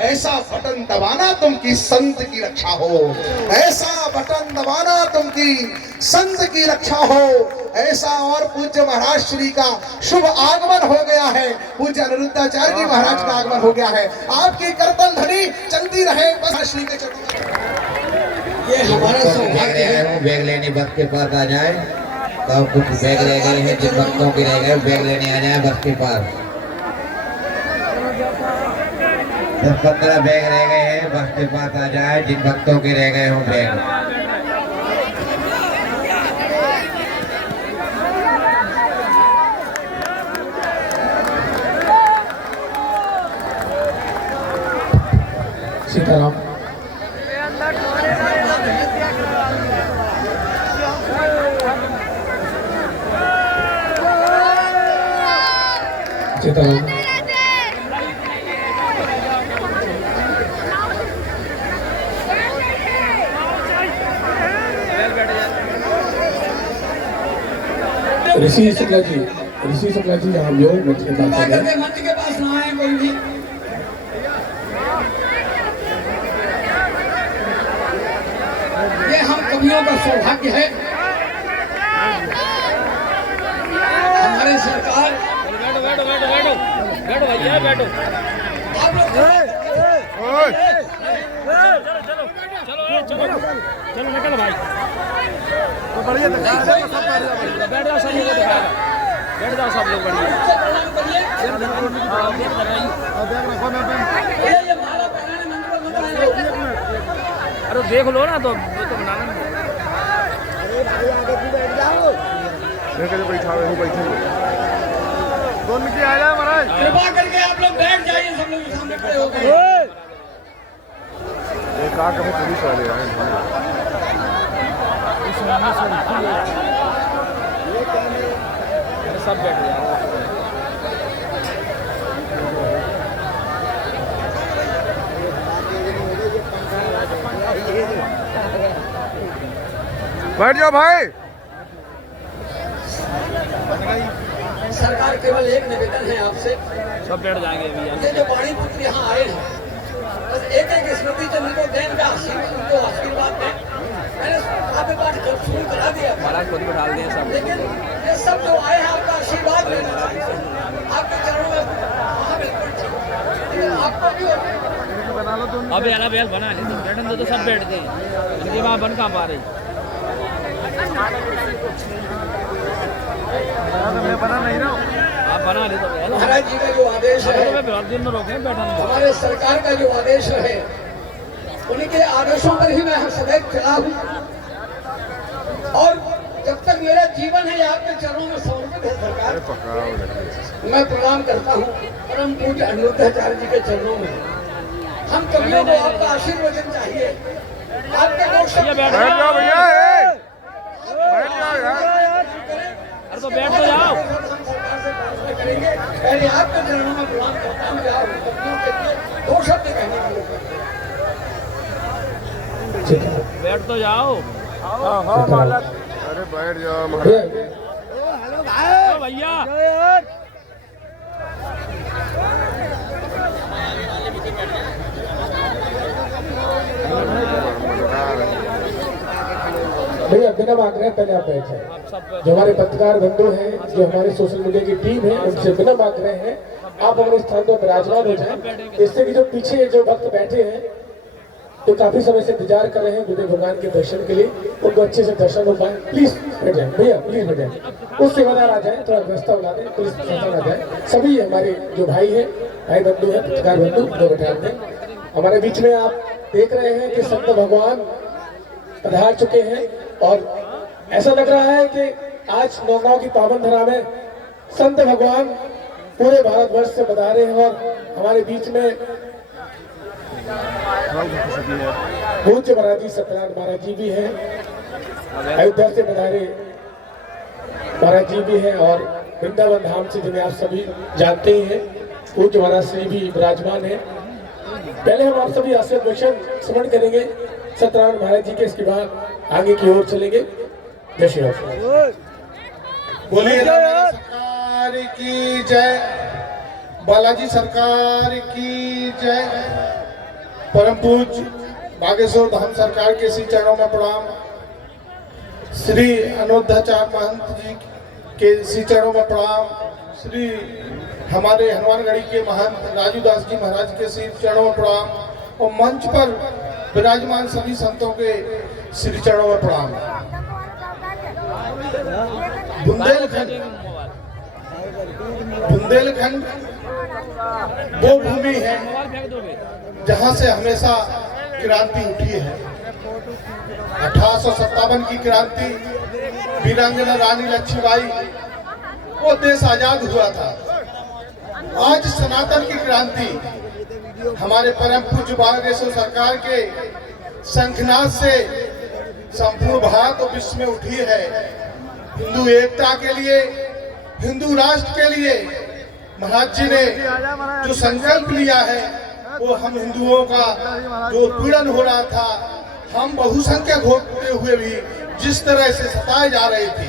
ऐसा बटन दबाना तुम की संत की रक्षा हो, ऐसा बटन दबाना तुम की संत की रक्षा हो, ऐसा। और पूज्य महाराज श्री का शुभ आगमन हो गया है, पूज्य अनिरुद्धाचार्य जी महाराज का आगमन हो गया है। आपकी करतल ध्वनि चलती रहे बस श्री के चरणों। ये हमारा सौभाग्य है। बैग लेने बस के पास आ जाए, तो कुछ बैग रह गए हैं, जिन भक्तों के रह गए बैग लेने आ जाए बस के पास। 10-15 बैग रह गए हैं, बस के पास आ जाए, जिन भक्तों के रह गए हो बैग। सीताराम। सीताराम। ऋषि शुक्ला जी, ऋषि शुक्ला जी यहाँ योग मंच के पास मंच के पास ना आए कोई भी। ये हम कवियों का सौभाग्य है। हमारे सरकार बैठो भैया बैठो। आप लोग चलो निकल भाई। तो बढ़िया बैठ जाओ सब लोग, बैठ जाओ सब लोग बढ़िया। अरे देख लो ना तो बनाना। बैठे आ जाए महाराज, कृपा करके आप लोग बैठ जाइए, सब लोग सामने खड़े हो गए। एक आके में पुलिस वाले आए सब बैठ जाए। बैठ जाओ भाई। सरकार केवल एक निवेदन है आपसे, सब बैठ जाएंगे अभी। ये जो वाणी पुत्र यहाँ आए हैं, बस एक एक स्मृति चंद्र को देन का आशीर्वाद दें। मैंने काव्य पाठ शुरू करा दिया, महाराज खुद बैठा दिए सब, लेकिन ये सब जो आए हैं आपका आशीर्वाद लेने आपके चरणों में आपको भी अभी अलग बेल बना ले बैठन तो सब बैठते हैं, इनके वहाँ बन कहाँ पा रही। बना नहीं ना, आप बना ले तो महाराज जी का जो आदेश है, दिन में रोके बैठन। हमारे सरकार का जो आदेश है, उनके आदेशों पर ही मैं सदैव चला हूँ। और जब तक मेरा जीवन है आपके चरणों में समर्पित है सरकार, मैं प्रणाम करता हूँ परम पूज्य अनिरुद्धाचार्य जी के चरणों में। हम कवियों को आपका आशीर्वचन चाहिए, आपके दो शब्द। बैठ जाओ भैया, बैठ जाओ यार। अरे तो बैठ तो जाओ। करेंगे पहले आपके चरणों में प्रणाम करता हूँ, कवियों के लिए दो शब्द कहने के लिए। बैठ तो जाओ। हाँ मालक, अरे बैठ जाओ महाराज। भैया भैया बिना मांग रहे पहले आप बैठ जाए। जो हमारे पत्रकार बंधु हैं, जो हमारे सोशल मीडिया की टीम है, उनसे बिना मांग रहे हैं आप अपने स्थान पर विराजमान हो जाए, इससे कि जो पीछे जो भक्त बैठे हैं तो काफी समय से इंतजार कर रहे हैं गुरुदेव भगवान के दर्शन के लिए, उनको अच्छे से दर्शन हो पाए। प्लीज बैठ जाए भैया, प्लीज बैठ जाए। उस सेवादार आ जाए, थोड़ा व्यवस्था बना दें, पुलिस प्रशासन आ जाए, सभी हमारे जो भाई हैं, भाई बंधु हैं, पत्रकार बंधु, उनको बैठा दें। हमारे बीच में आप देख रहे हैं कि संत भगवान पधार चुके हैं और ऐसा लग रहा है कि आज नौगांव की पावन धरा में संत भगवान पूरे भारतवर्ष से पधारे हैं और हमारे बीच में पूज्य महाराज जी सत्यनारायण महाराज जी भी हैं, अयोध्या से पधारे महाराज जी भी हैं और वृंदावन धाम से जिन्हें आप सभी जानते ही हैं पूज्य महाराज श्री भी विराजमान है। पहले हम आप सभी आशीर्वचन स्मरण करेंगे सत्यनारायण महाराज जी के, इसके बाद आगे की ओर चलेंगे। जय श्री राम। बोलिए सरकार की जय, बालाजी सरकार की जय। परम पूज्य बागेश्वर धाम सरकार के श्री चरणों में प्रणाम। श्री अनोध्याचार्य महंत जी के श्री चरणों में प्रणाम। श्री हमारे हनुमानगढ़ी के महंत राजू दास जी महाराज के श्री चरणों में प्रणाम और मंच पर विराजमान सभी संतों के श्री चरणों में प्रणाम। बुंदेलखंड वो भूमि है जहां से हमेशा क्रांति उठी है। 1857 की क्रांति, वीरांगना रानी लक्ष्मीबाई, वो देश आजाद हुआ था। आज सनातन की क्रांति हमारे परम पूज्य बागेश्वर सरकार के शंखनाद से संपूर्ण भारत और विश्व में उठी है। हिंदू एकता के लिए, हिंदू राष्ट्र के लिए महाराज जी ने जो संकल्प लिया है, वो हम हिंदुओं का जो पीड़न हो रहा था, हम बहुसंख्यक होते हुए भी जिस तरह से सताए जा रहे थे,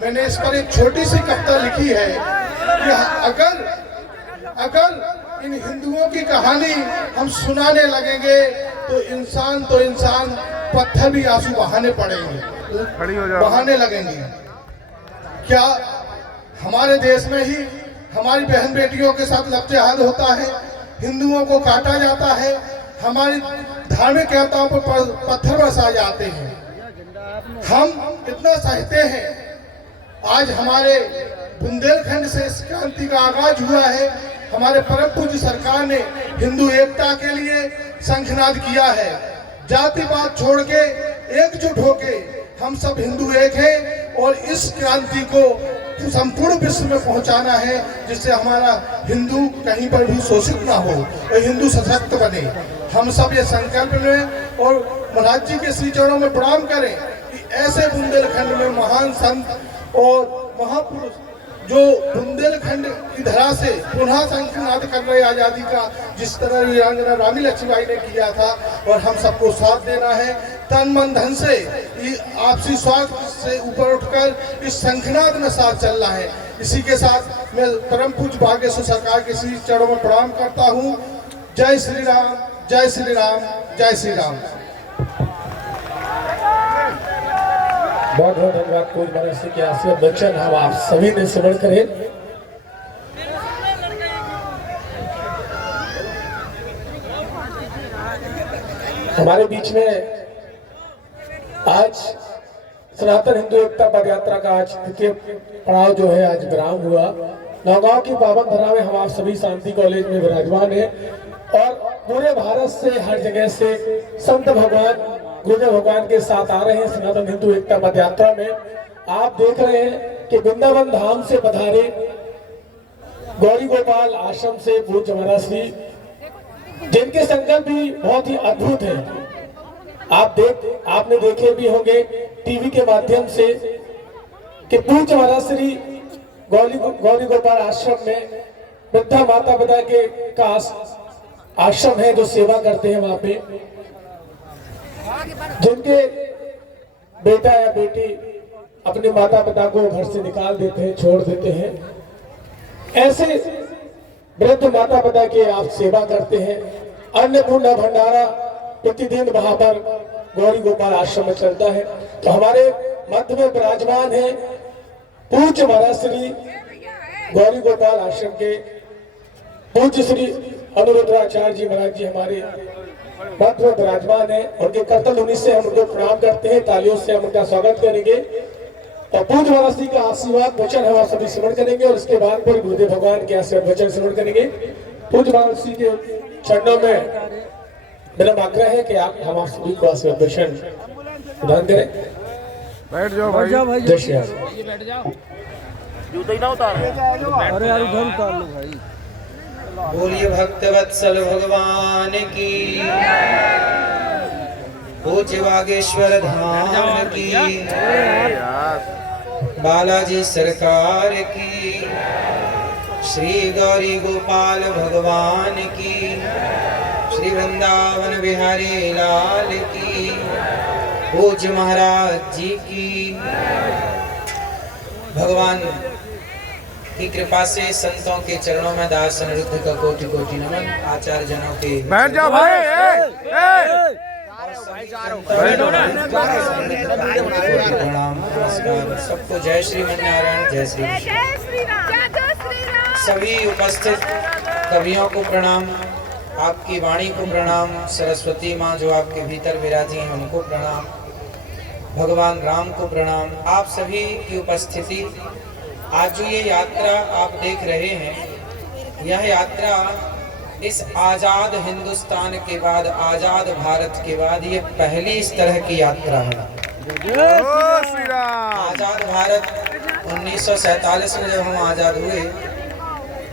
मैंने इस पर एक छोटी सी कविता लिखी है कि अगर इन हिंदुओं की कहानी हम सुनाने लगेंगे तो इंसान पत्थर भी आंसू बहाने पड़ेंगे, बहाने लगेंगे। क्या हमारे देश में ही हमारी बहन बेटियों के साथ लफ्ज़-ए-हाल होता है, हिंदुओं को काटा जाता है, हमारी धार्मिक नेताओं पर पत्थर बरसाए जाते हैं, हम इतना सहते हैं। आज हमारे बुंदेलखंड से इस क्रांति का आगाज हुआ है। हमारे परम पूज्य सरकार ने हिंदू एकता के लिए शंखनाद किया है। जातिवाद छोड़ के एकजुट होके हम सब हिंदू एक हैं और इस क्रांति को संपूर्ण विश्व में पहुंचाना है, जिससे हमारा हिंदू कहीं पर भी शोषित ना हो और हिंदू सशक्त बने। हम सब ये संकल्प लें और महाराज जी के श्री चरणों में प्रणाम करें कि ऐसे बुंदेलखंड में महान संत और महापुरुष जो बुंदेलखंड की धरा से पुनः शंखनाद कर रहे आजादी का, जिस तरह वीरांगना रानी लक्ष्मीबाई ने किया था, और हम सबको साथ देना है तन मन धन से, आपसी स्वार्थ से ऊपर उठकर इस शंखनाद में साथ चलना है। इसी के साथ मैं परम पूज्य बागेश्वर सरकार के श्री चरणों में प्रणाम करता हूँ। जय श्री राम, जय श्री राम, जय श्री राम। बहुत बहुत धन्यवाद पूज्य महाराज के आशीर्वाद वचन हम आप सभी ने स्मरण करें। हमारे बीच में आज सनातन हिंदू एकता पद यात्रा का आज द्वितीय पड़ाव जो है आज विराम हुआ। नौगांव की पावन धरा में हम आप सभी शांति कॉलेज में विराजमान है और पूरे भारत से हर जगह से संत भगवान गुरुदेव भगवान के साथ आ रहे हैं सनातन हिंदू एकता पद यात्रा में। आप देख रहे हैं कि वृंदावन धाम से पधारे गौरी गोपाल आश्रम से पूज्य महाराज श्री, जिनके संकल्प भी बहुत ही अद्भुत है। आपने देखे भी होंगे टीवी के माध्यम से कि पूज्य महाराज श्री गौरी गोपाल आश्रम में वृद्धा माता पिता के का आश्रम है जो सेवा करते हैं। वहां पे जिनके बेटा या बेटी अपने माता पिता को घर से निकाल देते हैं, छोड़ देते हैं, ऐसे वृद्ध माता पिता की आप सेवा करते हैं। अन्नपूर्णा भंडारा प्रतिदिन वहां पर गौरी गोपाल आश्रम में चलता है। तो हमारे मध्य में विराजमान है पूज्य महाराज श्री गौरी गोपाल आश्रम के पूज्य श्री अनुरुद्राचार्य जी महाराज जी हमारे मध्य में विराजमान है। उनके करतल ध्वनि से हम उनको प्रणाम करते हैं, तालियों से हम उनका स्वागत करेंगे और पूज्य महाराज जी का आशीर्वाद वचन हम सभी स्मरण करेंगे और उसके बाद फिर गुरुदेव भगवान के आशीर्वाद वचन स्मरण करेंगे। पूज्य महाराज जी के चरणों में मेरा आग्रह है कि आप हम सभी को आशीर्वाद वचन प्रदान करें। बैठ जाओ भाई। जय श्री राम। बैठ जाओ। जूते ही ना उतार। अरे यार उधर उतार लो भाई। बोलिए भक्तवत्सल भगवान की, पूज्य बागेश्वर धाम की, बालाजी सरकार की, श्री गौरी गोपाल भगवान की, श्री वृंदावन बिहारी लाल की, पूज्य महाराज जी की। भगवान की कृपा से संतों के चरणों में दास अनिरुद्ध का कोटि कोटि नमन। आचार्य जनों के बैठ जाओ भाई। प्रणाम नमस्कार सबको। जय श्रीमन नारायण, जय श्री सभी उपस्थित कवियों को प्रणाम, आपकी वाणी को प्रणाम, सरस्वती माँ जो आपके भीतर विराजी हैं उनको प्रणाम, भगवान राम को प्रणाम। आप सभी की उपस्थिति, आज जो ये यात्रा आप देख रहे हैं, यह यात्रा इस आज़ाद हिंदुस्तान के बाद, आज़ाद भारत के बाद ये पहली इस तरह की यात्रा है। आज़ाद भारत 1947 में जब हम आज़ाद हुए,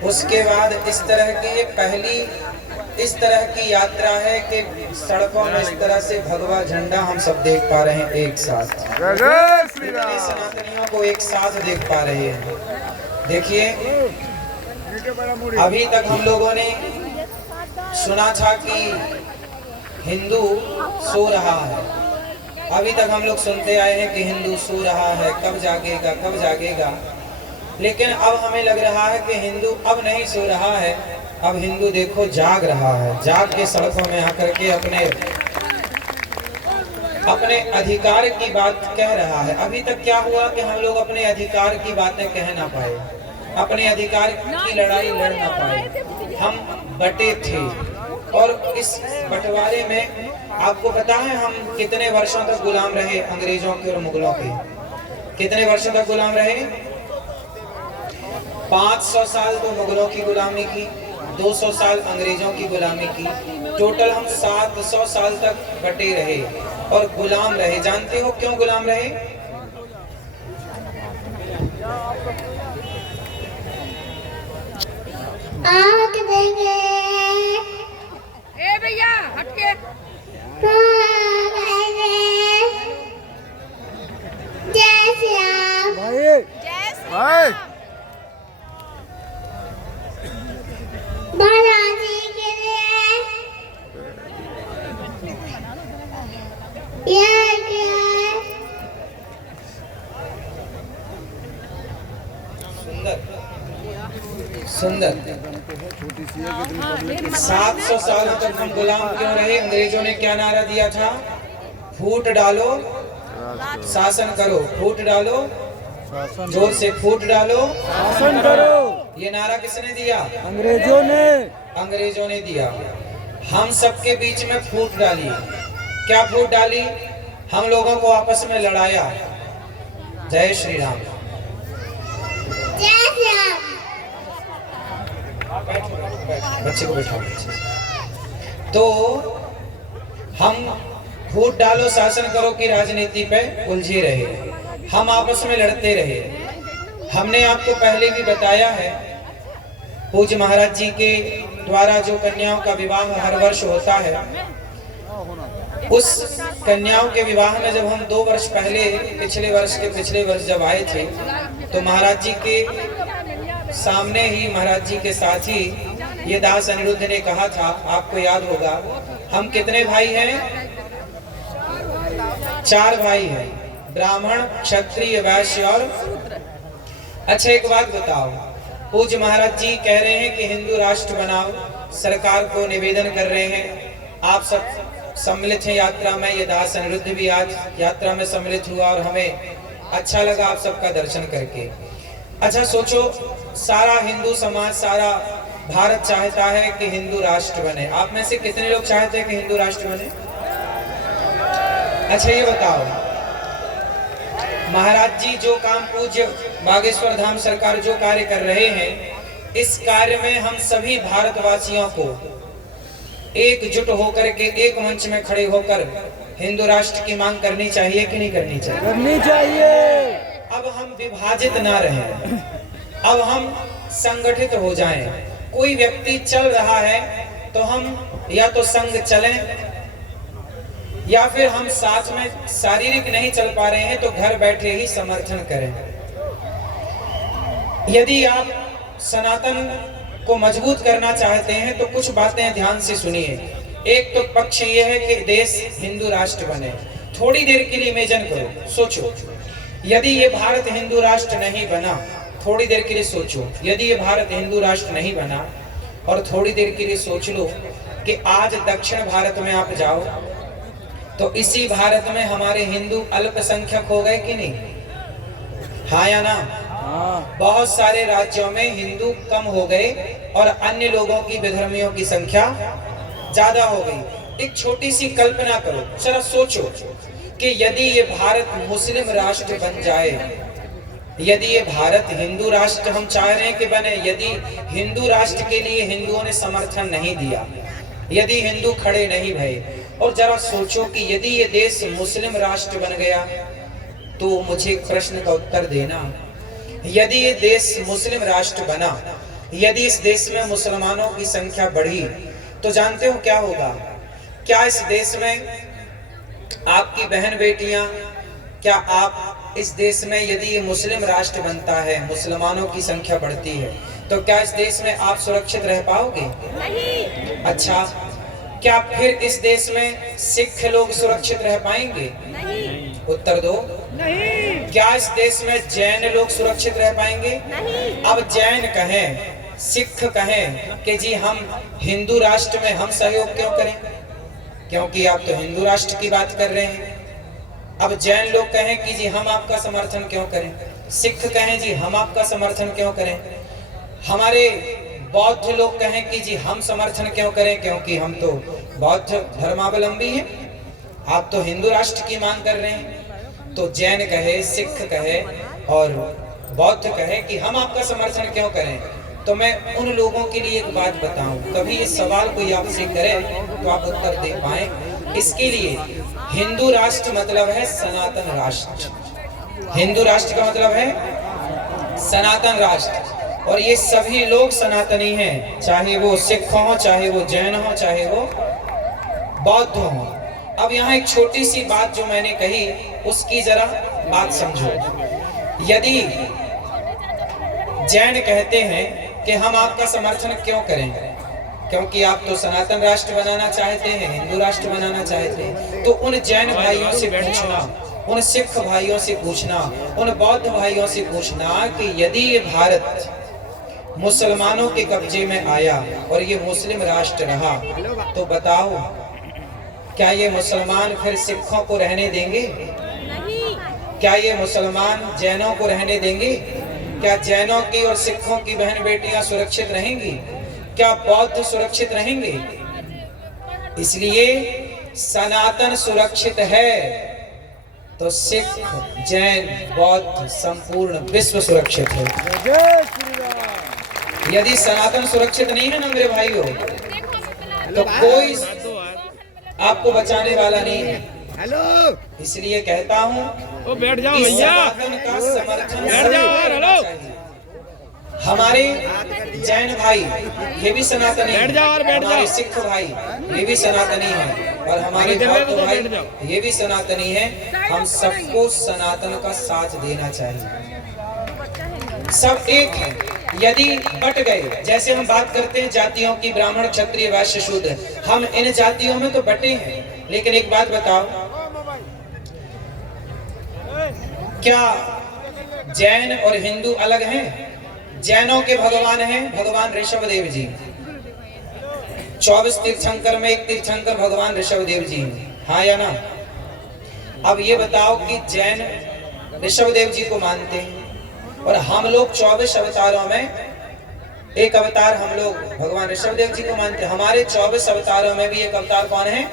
उसके बाद इस तरह की ये पहली इस तरह की यात्रा है कि सड़कों में इस तरह से भगवा झंडा हम सब देख पा रहे हैं एक साथ। इतने सनातनियों को एक साथ देख पा रहे हैं। देखिए, अभी तक हम लोगों ने सुना था कि हिंदू सो रहा है। अभी तक हम लोग सुनते आए हैं कि हिंदू सो रहा है, कब जागेगा कब जागेगा। लेकिन अब हमें लग रहा है कि हिंदू अब नहीं सो रहा है, अब हिंदू देखो जाग रहा है। जाग के सड़कों में आकर के अपने अधिकार की बात कह रहा है। अभी तक क्या हुआ कि हम लोग अपने अधिकार की बातें कह ना पाए, अपने अधिकार की लड़ाई लड़ ना पाए। हम बटे थे और इस बंटवारे में आपको पता है हम कितने वर्षों तक गुलाम रहे अंग्रेजों के और मुगलों के। कितने वर्षों तक गुलाम रहे? 500 साल तो मुगलों की गुलामी की, 200 साल अंग्रेजों की गुलामी की, टोटल हम 700 साल तक बटे रहे और गुलाम रहे। जानते हो क्यों गुलाम रहे? ए भैया हटके। जय श्री राम। जय श्री राम। बालाजी के लिए सुंदर 700 सालों तक हम गुलाम क्यों रहे? अंग्रेजों ने क्या नारा दिया था? फूट डालो शासन करो, फूट डालो, जोर से फूट डालो शासन करो। ये नारा किसने दिया? अंग्रेजों ने। अंग्रेजों ने दिया। हम सबके बीच में फूट डाली। क्या फूट डाली? हम लोगों को आपस में लड़ाया। जय श्री राम। जय श्री राम। बच्चे को बैठा। तो हम फूट डालो शासन करो की राजनीति पे उलझे रहे, हम आपस में लड़ते रहे। हमने आपको पहले भी बताया है, पूज्य महाराज जी के द्वारा जो कन्याओं का विवाह हर वर्ष होता है, उस कन्याओं के विवाह में जब हम 2 वर्ष पहले पिछले वर्ष जब आए थे, तो महाराज जी के सामने ही, महाराज जी के साथ ही ये दास अनिरुद्ध ने कहा था, आपको याद होगा, हम कितने भाई हैं? 4 भाई हैं, ब्राह्मण, क्षत्रिय, वैश्य और। अच्छा एक बात बताओ, पूज्य महाराज जी कह रहे हैं कि हिंदू राष्ट्र बनाओ, सरकार को निवेदन कर रहे हैं, आप सब सम्मिलित हैं यात्रा में। ये दास अनिरुद्ध भी आज यात्रा में सम्मिलित हुआ और हमें अच्छा लगा आप सबका दर्शन करके। अच्छा सोचो, सारा हिंदू समाज, सारा भारत चाहता है कि हिंदू राष्ट्र बने। आप में से कितने लोग चाहते हैं कि हिंदू राष्ट्र बने? अच्छा ये बताओ, महाराज जी जो काम पूज्य बागेश्वर धाम सरकार जो कार्य कर रहे हैं, इस कार्य में हम सभी भारतवासियों को एकजुट होकर के एक मंच में खड़े होकर हिंदू राष्ट्र की मांग करनी चाहिए कि नहीं करनी चाहिए? करनी चाहिए। अब हम विभाजित ना रहें, अब हम संगठित हो जाएं। कोई व्यक्ति चल रहा है तो हम या तो संग चलें, या फिर हम साथ में शारीरिक नहीं चल पा रहे हैं तो घर बैठे ही समर्थन करें। यदि आप सनातन को मजबूत करना चाहते हैं तो कुछ बातें ध्यान से सुनिए। एक तो पक्ष ये है कि देश हिंदू राष्ट्र बने। थोड़ी देर के लिए इमेजिन करो, सोचो, यदि ये भारत हिंदू राष्ट्र नहीं बना, थोड़ी देर के लिए सोचो, यदि ये भारत हिंदू राष्ट्र नहीं बना, और थोड़ी देर के लिए सोच लो कि आज दक्षिण भारत में आप जाओ तो इसी भारत में हमारे हिंदू अल्पसंख्यक हो गए कि नहीं? हाँ या ना? बहुत सारे राज्यों में हिंदू कम हो गए और अन्य लोगों की, विधर्मियों की संख्या ज्यादा हो गई। एक छोटी सी कल्पना करो, जरा सोचो कि यदि ये भारत मुस्लिम राष्ट्र बन जाए, यदि ये भारत हिंदू राष्ट्र हम चाह रहे हैं कि बने, यदि हिंदू राष्ट्र के लिए हिंदुओं ने समर्थन नहीं दिया, यदि हिंदू खड़े नहीं भये, और जरा सोचो कि यदि ये देश मुस्लिम राष्ट्र बन गया, तो मुझे एक प्रश्न का उत्तर देना, यदि ये देश मुस्लिम राष्ट्र बना, यदि इस देश में मुसलमानों की संख्या बढ़ी, तो जानते हो क्या होगा? क्या इस देश में आपकी बहन बेटियां, क्या आप इस देश में, यदि ये मुस्लिम राष्ट्र बनता है, मुसलमानों की संख्या बढ़ती है, तो क्या इस देश में आप सुरक्षित रह पाओगे? नहीं। अच्छा, क्या फिर इस देश में सिख लोग सुरक्षित रह पाएंगे? नहीं। उत्तर दो। नहीं। क्या इस देश में जैन लोग सुरक्षित रह पाएंगे? नहीं। अब जैन कहें, सिख कहें कि जी हम हिंदू राष्ट्र में हम सहयोग क्यों करें, क्योंकि आप तो हिंदू राष्ट्र की बात कर रहे हैं। अब जैन लोग कहें कि जी हम आपका समर्थन क्यों करें, सिख कहें जी हम आपका समर्थन क्यों करें, हमारे बौद्ध लोग कहें कि जी हम समर्थन क्यों करें, क्योंकि हम तो बौद्ध धर्मावलंबी हैं, आप तो हिंदू राष्ट्र की मांग कर रहे हैं। तो जैन कहे, सिख कहे और बौद्ध कहे कि हम आपका समर्थन क्यों करें। तो मैं उन लोगों के लिए एक बात बताऊं, कभी इस सवाल कोई आपसे करे तो आप उत्तर दे पाए। इसके लिए हिंदू राष्ट्र मतलब है सनातन राष्ट्र, हिंदू राष्ट्र का मतलब है सनातन राष्ट्र, और ये सभी लोग सनातनी हैं, चाहे वो सिख हो, चाहे वो जैन हो, चाहे वो बौद्ध हो। अब यहाँ एक छोटी सी बात जो मैंने कही, उसकी जरा बात समझो। यदि जैन कहते हैं कि हम आपका समर्थन क्यों करें, क्योंकि आप तो सनातन राष्ट्र बनाना चाहते हैं, हिंदू राष्ट्र बनाना चाहते हैं, तो उन जैन भाइयों से पूछना, उन सिख भाइयों से पूछना, उन बौद्ध भाइयों से पूछना कि यदि ये भारत मुसलमानों के कब्जे में आया और ये मुस्लिम राष्ट्र रहा, तो बताओ क्या ये मुसलमान फिर सिखों को रहने देंगे? क्या ये मुसलमान जैनों को रहने देंगे? क्या जैनों की और सिखों की बहन बेटियां सुरक्षित रहेंगी? क्या बौद्ध सुरक्षित रहेंगे? इसलिए सनातन सुरक्षित है तो सिख, जैन, बौद्ध, संपूर्ण विश्व सुरक्षित है। यदि सनातन सुरक्षित नहीं है ना मेरे भाइयों, तो कोई आपको बचाने वाला नहीं है। हेलो, इसलिए कहता हूँ बैठ जाओ भैया, सनातन का समर्थन बैठ जाओ। हेलो, हमारे जैन भाई ये भी सनातनी बैठ जाओ और बैठ हमारे जाओ। सिख भाई ये भी सनातनी है, और हमारे बौद्ध भाई ये भी सनातनी है। हम सबको सनातन का साथ देना चाहिए, सब एक है। यदि बट गए, जैसे हम बात करते हैं जातियों की, ब्राह्मण, क्षत्रिय, वैश्य, शूद्र, हम इन जातियों में तो बटे हैं, लेकिन एक बात बताओ, क्या जैन और हिंदू अलग हैं? जैनों के भगवान हैं भगवान ऋषभदेव जी, 24 तीर्थंकर में एक तीर्थंकर भगवान ऋषभदेव जी, हाँ या ना? अब ये बताओ कि जैन ऋषभदेव जी को मानते हैं और हम लोग 24 अवतारों में एक अवतार हम लोग भगवान ऋषभदेव जी को मानते हैं। हमारे 24 अवतारों में भी एक अवतार कौन है?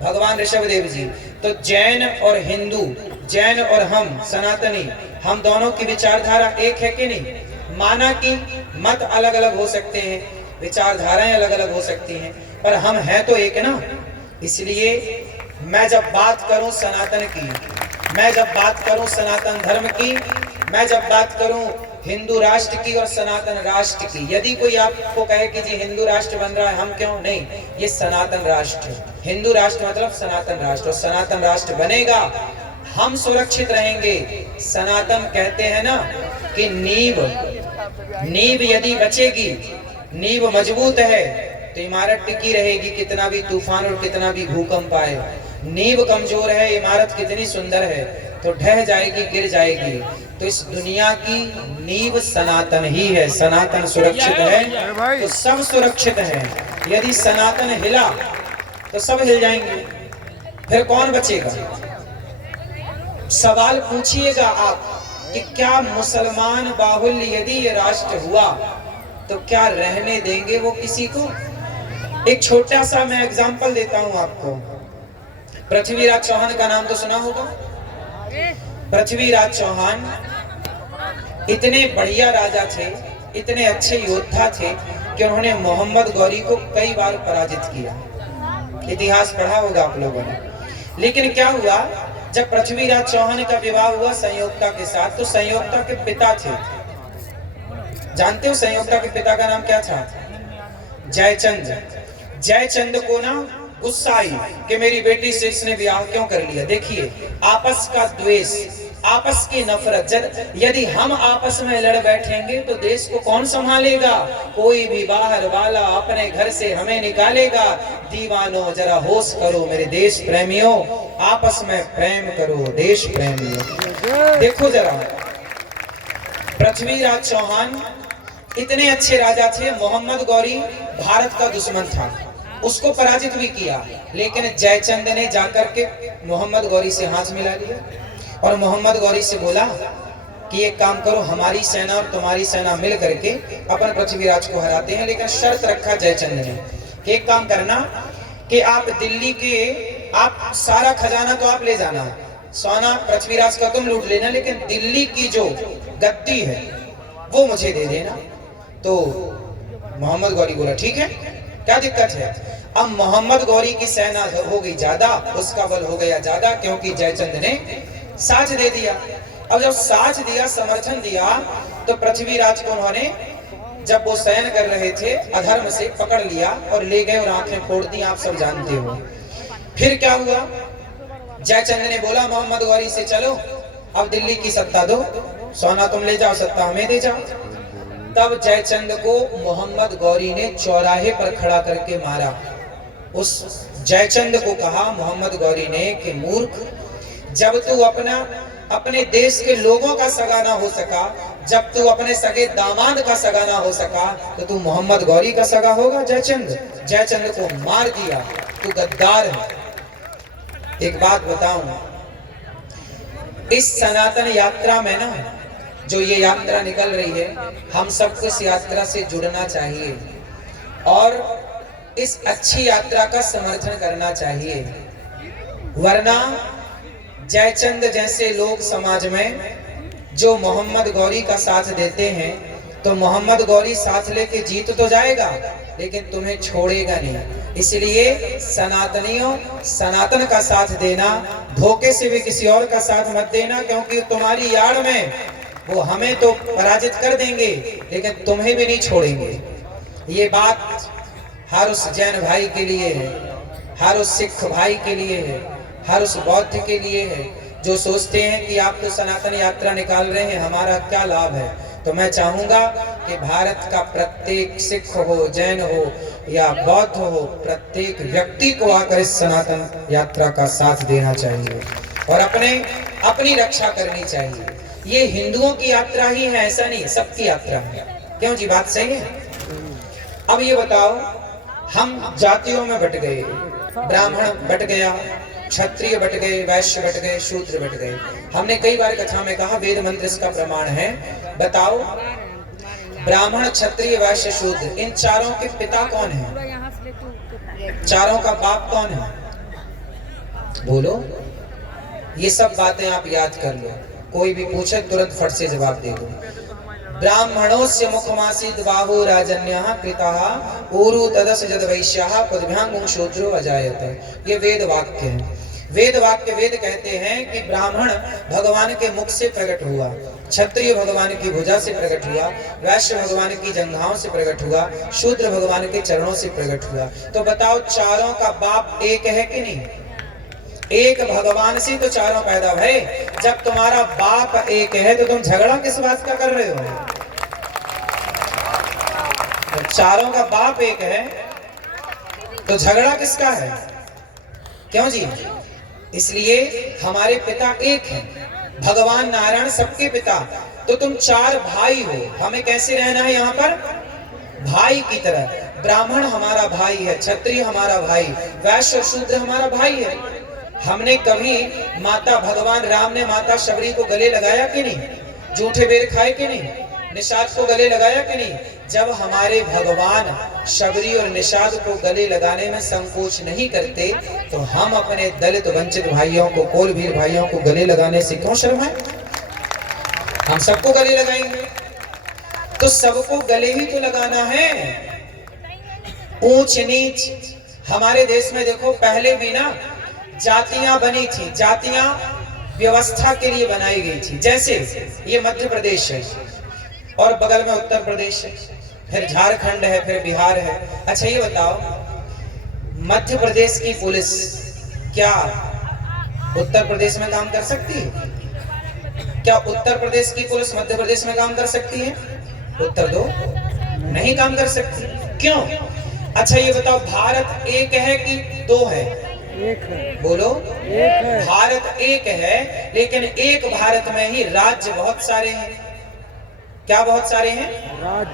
भगवान ऋषभदेव जी। तो जैन और हिंदू, जैन और हम सनातनी, हम दोनों की विचारधारा एक है कि नहीं? माना कि मत अलग अलग हो सकते हैं, विचारधाराएं अलग अलग हो सकती हैं, पर हम हैं तो एक ना। इसलिए मैं जब बात करूं सनातन की, मैं जब बात करूं सनातन धर्म की, मैं जब बात करूं हिंदू राष्ट्र की और सनातन राष्ट्र की, यदि कोई आपको कहे कि जी हिंदू राष्ट्र बन रहा है, हम क्यों नहीं, ये सनातन राष्ट्र, हिंदू राष्ट्र मतलब सनातन राष्ट्र, और सनातन राष्ट्र बनेगा, हम सुरक्षित रहेंगे। सनातन कहते हैं ना कि नींव यदि बचेगी, नींव मजबूत है तो इमारत टिकी रहेगी, कितना भी तूफान और कितना भी भूकंप आए। नींव कमजोर है, इमारत कितनी सुंदर है तो ढह जाएगी, गिर जाएगी। तो इस दुनिया की नींव सनातन ही है। सनातन सुरक्षित है तो सब सुरक्षित है। यदि सनातन हिला तो सब हिल जाएंगे, फिर कौन बचेगा? सवाल पूछिएगा आप कि क्या मुसलमान बाहुल्य यदि ये राष्ट्र हुआ तो क्या रहने देंगे वो किसी को? एक छोटा सा मैं एग्जांपल देता हूं आपको। पृथ्वीराज चौहान का नाम तो सुना होगा। पृथ्वीराज चौहान इतने बढ़िया राजा थे, इतने अच्छे योद्धा थे कि उन्होंने मोहम्मद गौरी को कई बार पराजित किया। इतिहास पढ़ा होगा आप लोगों ने। लेकिन क्या हुआ, जब पृथ्वीराज चौहान का विवाह हुआ संयोक्ता के साथ, तो संयोक्ता के पिता थे, जानते हो संयोक्ता के पिता का नाम क्या था? जयचंद। जयचंद को ना गुस्सा आई कि मेरी बेटी से इसने ब्याह क्यों कर लिया। देखिए, आपस का द्वेष, आपस की नफरत, यदि हम आपस में लड़ बैठेंगे तो देश को कौन संभालेगा? कोई भी बाहर वाला अपने घर से हमें निकालेगा। दीवानों जरा होश करो मेरे देश प्रेमियों, आपस में प्रेम करो देश प्रेमियों। देखो जरा, पृथ्वीराज चौहान इतने अच्छे राजा थे। मोहम्मद गौरी भारत का दुश्मन था, उसको पराजित भी किया, लेकिन जयचंद ने जाकर के मोहम्मद गौरी से हाथ मिला लिया और मोहम्मद गौरी से बोला कि एक काम करो, हमारी सेना और तुम्हारी सेना मिल करके अपन पृथ्वीराज को हराते हैं। लेकिन शर्त रखा जयचंद ने कि एक काम करना कि आप दिल्ली के, आप सारा खजाना तो आप ले जाना, सोना पृथ्वीराज का तुम लूट लेना, लेकिन दिल्ली की जो गद्दी है वो मुझे दे देना। तो मोहम्मद गौरी बोला ठीक है, क्या दिक्कत है? अब मोहम्मद गौरी की सेना हो गई ज्यादा, उसका बल हो गया ज्यादा, क्योंकि जयचंद ने साथ दे दिया। अब जब साथ दिया, समर्थन दिया, तो पृथ्वीराज को उन्होंने, जब वो शयन कर रहे थे, अधर्म से पकड़ लिया और ले गए और आंखें फोड़ दी, आप सब जानते हो। फिर क्या हुआ, जयचंद ने बोला मोहम्मद गौरी से चलो अब दिल्ली की सत्ता दो, सोना तुम ले जाओ, सत्ता हमें दे जाओ। तब जयचंद को मोहम्मद गौरी ने चौराहे पर खड़ा करके मारा। उस जयचंद को कहा मोहम्मद गौरी ने कि मूर्ख, जब तू अपने देश के लोगों का सगा ना हो सका, जब तू अपने सगे दामाद का सगा ना हो सका, तो तू मोहम्मद गौरी का सगा होगा? जयचंद को मार दिया, तू गद्दार है। एक बात बताऊं, इस सनातन यात्रा में ना, जो ये यात्रा निकल रही है, हम सबको इस यात्रा से जुड़ना चाहिए और इस अच्छी यात्रा का समर्थन करना चाहिए। वरना जयचंद जैसे लोग समाज में जो मोहम्मद गौरी का साथ देते हैं, तो मोहम्मद गौरी साथ लेके जीत तो जाएगा, लेकिन तुम्हें छोड़ेगा नहीं। इसलिए सनातनियों, सनातन का साथ देना, धोखे से भी किसी और का साथ मत देना, क्योंकि तुम्हारी यार में वो हमें तो पराजित कर देंगे, लेकिन तुम्हें भी नहीं छोड़ेंगे। ये बात हर उस जैन भाई के लिए है, हर उस सिख भाई के लिए है, हर उस बौद्ध के लिए है, जो सोचते हैं कि आप तो सनातन यात्रा निकाल रहे हैं, हमारा क्या लाभ है। तो मैं चाहूंगा कि भारत का प्रत्येक सिख हो, जैन हो या बौद्ध हो, प्रत्येक व्यक्ति को आकर इस सनातन यात्रा का साथ देना चाहिए और अपनी रक्षा करनी चाहिए। ये हिंदुओं की यात्रा ही है ऐसा नहीं, सबकी यात्रा है। क्यों जी, बात सही है? अब ये बताओ, हम जातियों में बट गए, ब्राह्मण बट गया, क्षत्रिय बट गए, वैश्य बट गए, शूद्र बट गए। हमने कई बार कथा में कहा, वेद मंत्र इसका प्रमाण है। बताओ, ब्राह्मण, क्षत्रिय, वैश्य, शूद्र, इन चारों के पिता कौन है? चारों का बाप कौन है? बोलो। ये सब बातें आप याद कर लो, कोई भी पूछे तुरंत फट से जवाब दे दो। ब्राह्मणोस्य मुखमासीद बाहु राजन्यः पितः ऊरु तदस जद वैश्यः पद्भ्यां शूद्रो अजायत। ये वेद वाक्य है। वेद वाक्य, वेद कहते हैं कि ब्राह्मण भगवान के मुख से प्रकट हुआ, क्षत्रिय भगवान की भुजा से प्रकट हुआ, वैश्य भगवान की जंघाओं से प्रकट हुआ, शूद्र भगवान के चरणों से प्रकट हुआ। तो बताओ, चारों का बाप एक है कि नहीं? एक भगवान से तो चारों पैदा भरे। जब तुम्हारा बाप एक है तो तुम झगड़ा किस बात का कर रहे हो? तो चारों का बाप एक है तो झगड़ा किसका है? क्यों जी? इसलिए हमारे पिता एक हैं, भगवान नारायण सबके पिता, तो तुम 4 भाई हो, हमें कैसे रहना है यहाँ पर? भाई की तरह। ब्राह्मण हमारा भाई है, क्षत्रिय हमारा भाई, वैश्य और शूद्र हमारा भाई है। हमने कभी माता भगवान राम ने माता शबरी को गले लगाया कि नहीं? जूठे बेर खाए कि नहीं? निषाद को गले लगाया कि नहीं? जब हमारे भगवान शबरी और निषाद को गले लगाने में संकोच नहीं करते, तो हम अपने दलित वंचित भाइयों को, कोलभीर भाइयों को गले लगाने से क्यों शर्माएं? हम सबको गले लगाएंगे। तो सबको गले ही तो लगाना है। ऊंच नीच हमारे देश में देखो, पहले भी ना जातियां बनी थी, जातियां व्यवस्था के लिए बनाई गई थी। जैसे ये मध्य प्रदेश है और बगल में उत्तर प्रदेश है, फिर झारखंड है, फिर बिहार है। अच्छा ये बताओ, मध्य प्रदेश की पुलिस क्या उत्तर प्रदेश में काम कर सकती है? क्या उत्तर प्रदेश की पुलिस मध्य प्रदेश में काम कर सकती है? उत्तर दो, नहीं काम कर सकती। क्यों? अच्छा ये बताओ, भारत एक है कि 2 है? एक है। बोलो, एक है। भारत एक है, लेकिन एक भारत में ही राज्य बहुत सारे हैं। क्या बहुत सारे हैं?